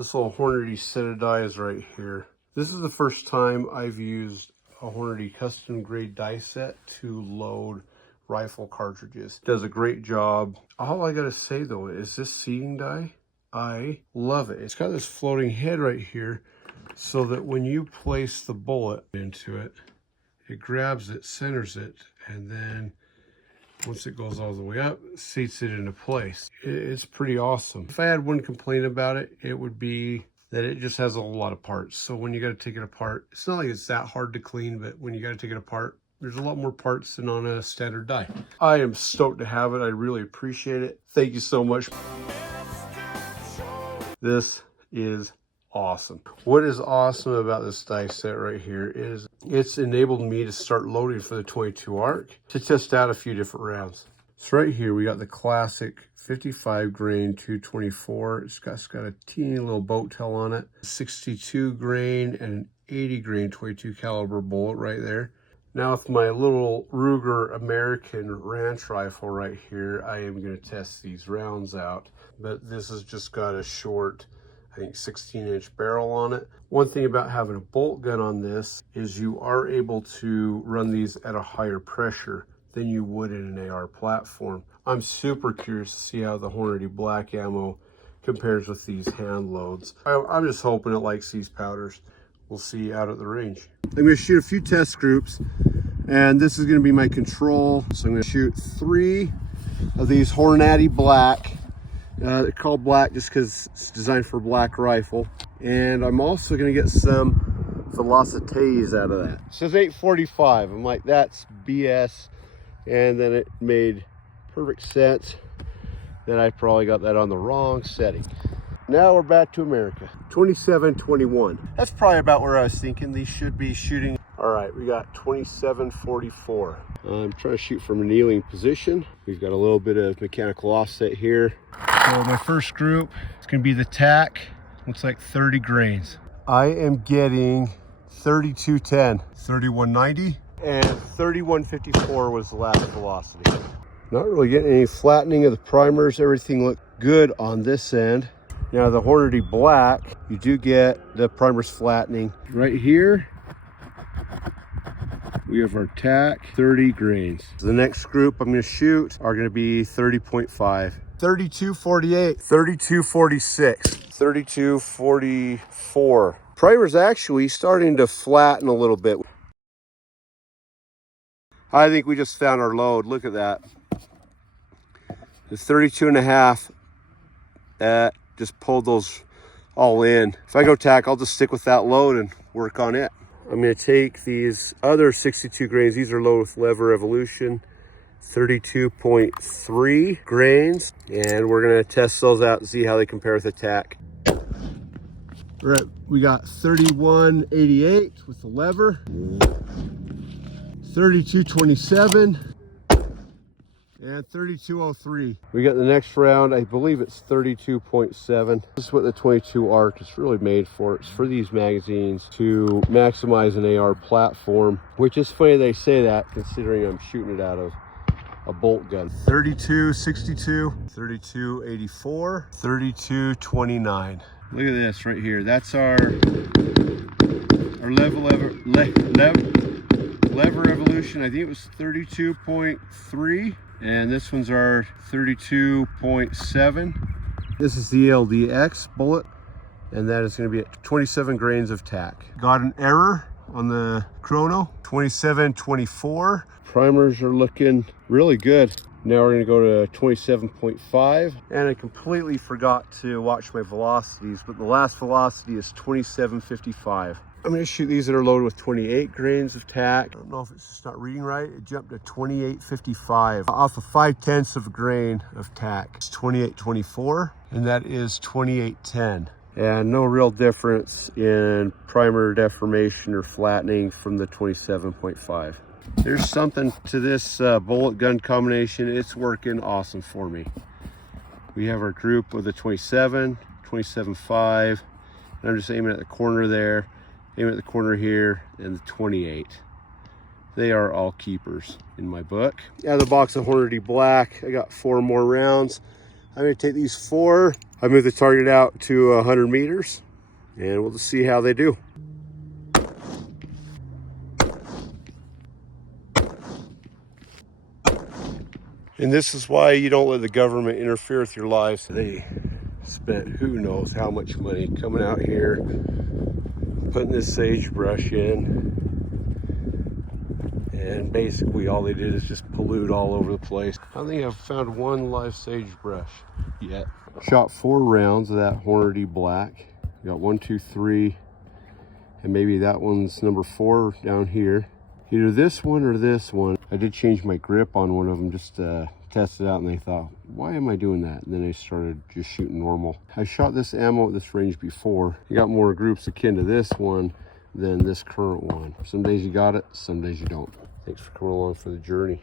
This little Hornady set of dies right here. This is the first time I've used a Hornady custom grade die set to load rifle cartridges. Does a great job. All I gotta say though is this seating die, I love it. It's got this floating head right here so that when you place the bullet into it, it grabs it, centers it, and then once it goes all the way up, seats it into place. It's pretty awesome. If I had one complaint about it, it would be that it just has a whole lot of parts. So when you got to take it apart, it's not like it's that hard to clean, but when you got to take it apart, there's a lot more parts than on a standard die. I am stoked to have it. I really appreciate it. Thank you so much. This is awesome. What is awesome about this die set right here is it's enabled me to start loading for the 22 ARC to test out a few different rounds. So right here we got the classic 55 grain 224. It's got a teeny little boat tail on it, 62 grain and an 80 grain 22 caliber bullet right there. Now with my little Ruger American ranch rifle right here, I am going to test these rounds out, but this has just got a short, I think 16-inch barrel on it. One thing about having a bolt gun on this is you are able to run these at a higher pressure than you would in an AR platform. I'm super curious to see how the Hornady black ammo compares with these hand loads. I'm just hoping it likes these powders. We'll see out at the range. I'm going to shoot a few test groups, and this is going to be my control. So I'm going to shoot 3 of these Hornady black. They're called black just because it's designed for a black rifle. And I'm also going to get some velocities out of that. It says 845. I'm like, that's BS. And then it made perfect sense that I probably got that on the wrong setting. Now we're back to America. 2721. That's probably about where I was thinking these should be shooting. All right, we got 2744. I'm trying to shoot from a kneeling position. We've got a little bit of mechanical offset here. So my first group is going to be the TAC. Looks like 30 grains. I am getting 3210, 3190, and 3154 was the last velocity. Not really getting any flattening of the primers. Everything looked good on this end. Now the Hornady black, you do get the primers flattening. Right here, we have our TAC 30 grains. The next group I'm going to shoot are going to be 30.5, 3248, 3246, 3244. Primer's actually starting to flatten a little bit. I think we just found our load. Look at that. It's 32 and a half. Just pulled those all in. If I go TAC, I'll just stick with that load and work on it. I'm going to take these other 62 grains. These are loaded with LeverEvolution, 32.3 grains, and we're going to test those out and see how they compare with the TAC. Right, we got 3188 with the lever, 3227. And 3203. We got the next round, I believe it's 32.7. This is what the 22 ARC is really made for. It's for these magazines to maximize an AR platform, which is funny they say that considering I'm shooting it out of a bolt gun. 3262, 3284, 3229. Look at this right here. That's our LeverEvolution. I think it was 32.3. And this one's our 32.7. This is the LDX bullet, and that is going to be at 27 grains of TAC. Got an error on the chrono, 2724. Primers are looking really good. Now we're going to go to 27.5. And I completely forgot to watch my velocities, but the last velocity is 2755. I'm going to shoot these that are loaded with 28 grains of TAC. I don't know if it's just not reading right. It jumped to 2855 off of 5/10 of a grain of TAC. It's 2824, and that is 2810. And no real difference in primer deformation or flattening from the 27.5. There's something to this bullet gun combination. It's working awesome for me. We have our group with the 27, 27.5, and I'm just aiming at the corner there. Aim at the corner here, and the 28. They are all keepers in my book. Out of the box of Hornady black, I got 4 more rounds. I'm going to take these 4 I moved the target out to 100 meters, and we'll just see how they do. And this is why you don't let the government interfere with your lives. They spent who knows how much money coming out here, putting this sagebrush in, and basically all they did is just pollute all over the place. I don't think I've found one live sagebrush yet. Shot 4 rounds of that Hornady black. Got 1, 2, 3, and maybe that one's number 4 down here. Either this one or this one. I did change my grip on one of them just to test it out, and they thought, why am I doing that? And then I started just shooting normal. I shot this ammo at this range before. You got more groups akin to this one than this current one. Some days you got it, some days you don't. Thanks for coming along for the journey.